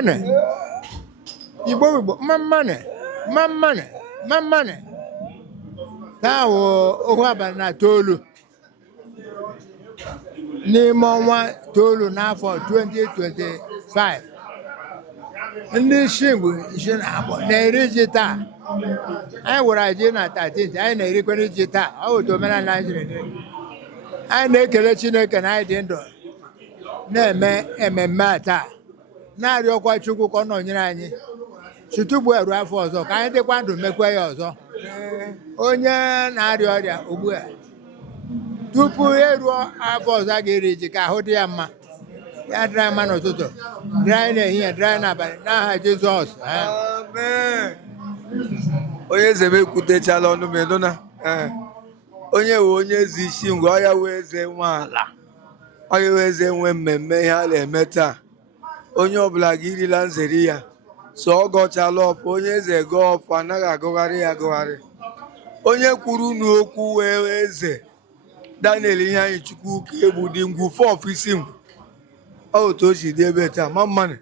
Mamane. Igbo, mamane. Now, Ohuabana Tolu. Nimon Tolu now for 2025. And this Isingwu is an apple. Nerigita. I would again at that. I never Jita. I would do Nigeria. I make a lechinek and I didn't do. Ne matter. Now you're quite true on Yanni. She took where Raffles or kind of want to make way also. Onya Nadia Ubua. Tupu Edwa Apples Agirika Hodiama. Ya dry man or toto. Dry here, dry up, now I just us. Amen. Oyezebe kutecha lonu medona. Onye ezi Isingwu oya weze nwala. Oya weze nwe mmemme ha na-emeta. Onye ọbụla girila nzeri ya. So ọgọchala ọfụ onye eze go ọfụ anaghị agụgharị ya agụgharị. Onye kwuru n'okwu wee eze Daniel IHEANYICHUKWU UKEGBU dị ngwu fọf Isingwu. Otu o si dị ebe taa mamane.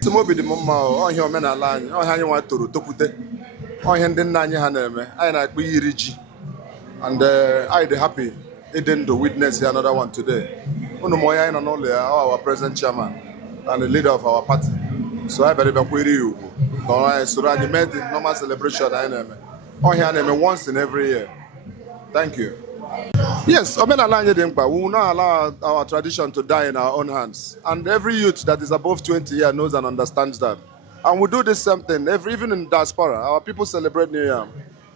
Timobi dị mma ọhịa omenala anyị ọhịa anyị nwa toro topute ọhịa ndị nna anyị ha na-eme anyị na-akpọ iri ji and I dey happy ịdị ndụ witness another one today. Unu m onye anyị nọ n'ụlọ ya our present chairman and the leader of our party, so I bịara bịakwa iri ya ugwu nọrọ anyị soro anyị mee the normal celebration anyị na-eme ọhịa na-eme once in every year. Thank you. Yes, omenala anyị dị mkpa. We will not allow our tradition to die in our own hands. And every youth that is above 20 years knows and understands that. And we do this same thing, even in diaspora. Our people celebrate New Year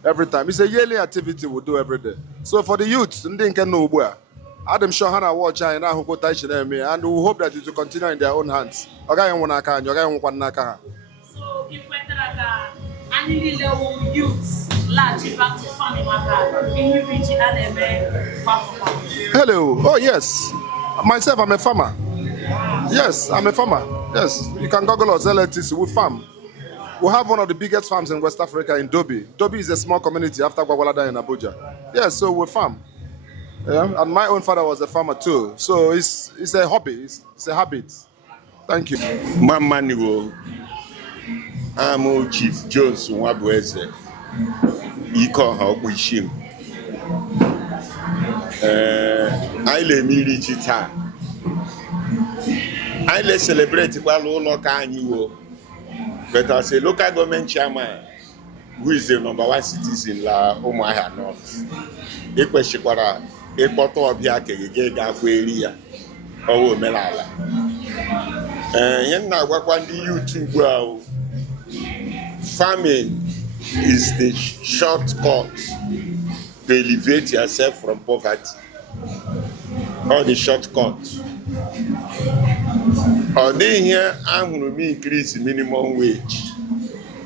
every time. It's a yearly activity we do every day. So for the youth, I'm sure Hannah watch and we hope that it will continue in their own hands. So, any level youths large back to farming in region and hello. Oh yes. Myself, I'm a farmer. Yes, I'm a farmer. Yes. You can Google us LTC. We farm. We have one of the biggest farms in West Africa in Dobi. Dobi is a small community after Gwagwalada in Abuja. Yes, so we farm. Yeah? And my own father was a farmer too. So it's a hobby. It's a habit. Thank you. Mamaniwo. I'm Chief Jones Umuahia. Iko ha okwishin. I le miri chita. I le celebrate kwalo ụlọ ka anyị wo. But as a local government chairman, who is the #1 citizen la Umuahia North, ekweshikwara ekpoto Abia kegege ga-akwa eri ya. Owo melala. Yen na agwakwa ndị youth ugbu a. Farming is the shortcut to elevate yourself from poverty. Or the shortcut. Or they here, I'm going to increase minimum wage.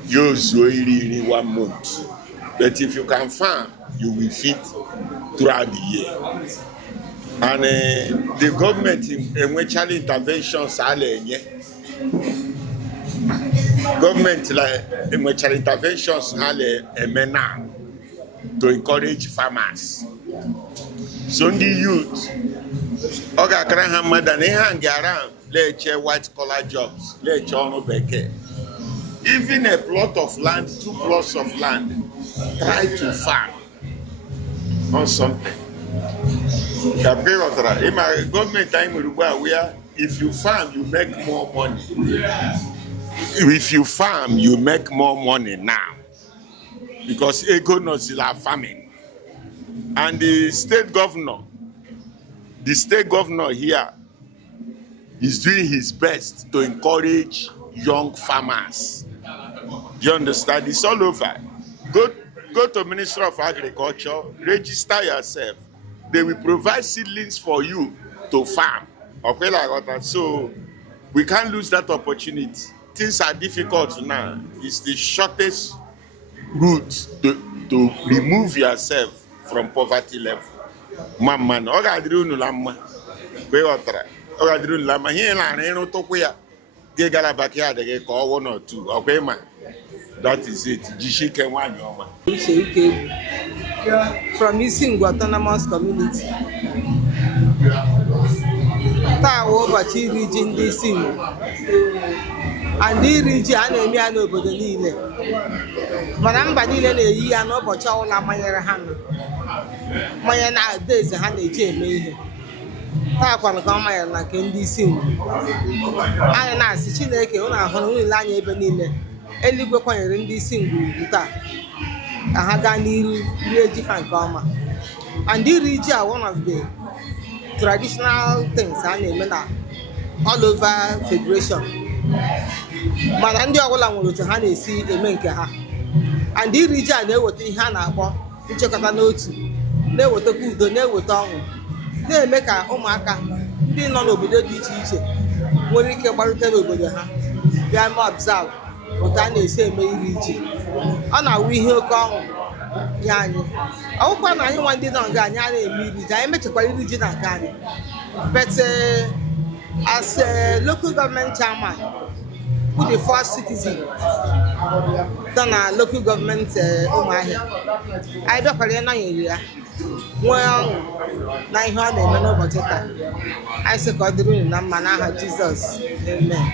You so in 1 month. But if you can farm, you will feed throughout the year. And the government in which interventions are government like interventions have a manner to encourage farmers. So the youth, oga kraham madan hang around, let's white collar jobs, let's even a plot of land, 2 plots of land, try to farm or something. In my government time where if you farm, you make more money. If you farm, you make more money now because economists are farming. And the state governor here is doing his best to encourage young farmers. Do you understand? It's all over. Go to Ministry of Agriculture, register yourself. They will provide seedlings for you to farm. Okay, like that. So we can't lose that opportunity. Things are difficult now. It's the shortest route to remove yourself from poverty level. Man, ogadru lama. Kwe otra. Ogadru lama. Here na no tokuya. Ge gala backyard ge ko 1 or 2. Okay man. That is it. Jishike wanyoma. UKEGBU from Isingwu Autonomous Community. taa wụ ụbọchị iri ji ndị Isingwu, and iri ji a na-eme ya n'obodo niile, mana mba niile na-eyi ya n'ụbọchị ọbụla manyere ha nọ mmanya na adaeze ha na-eji eme ihe. Taa kwanụ ka ọ manyere na nke ndị Isingwu. Anyị na-asị Chineke unu ahụrụ unu ile anya ebe niile, eluigwe kwanyere ndị Isingwu ugwu taa ka ha gaa n'iru rie ji ha nke ọma. And iri ji are one of the traditional things a na-eme na all over federation, mana ndị ọbụla nwere otu ha na-esi eme nke ha. And iri ji a na-eweta ihe a na-akpọ nchekọta n'otu, na-ewetakwa udo, na-eweta ọṅụ, na-eme ka ụmụaka ndị nọ n'obodo dị iche iche nwere ike gbarute n'obodo ha bịa mee observe otu a na-esi eme iri ji. Ọ na-awụ ihe oke ọṅụ nye anyị. Ọgwụkwa na anyị nwa ndị nọ nga anyị a na-eme iri ji, anyị mechekwara iri ji na nke anyị. But as a local government chairman, who the first citizen done a local government Umuahia, anyị bịakwara ya nọnyere ya nwee ọṅụ na ihe ọ na-eme n'ụbọchị taa. Anyị sị ka ọ dịrị unu na mma n'aha Jizọs. Amen.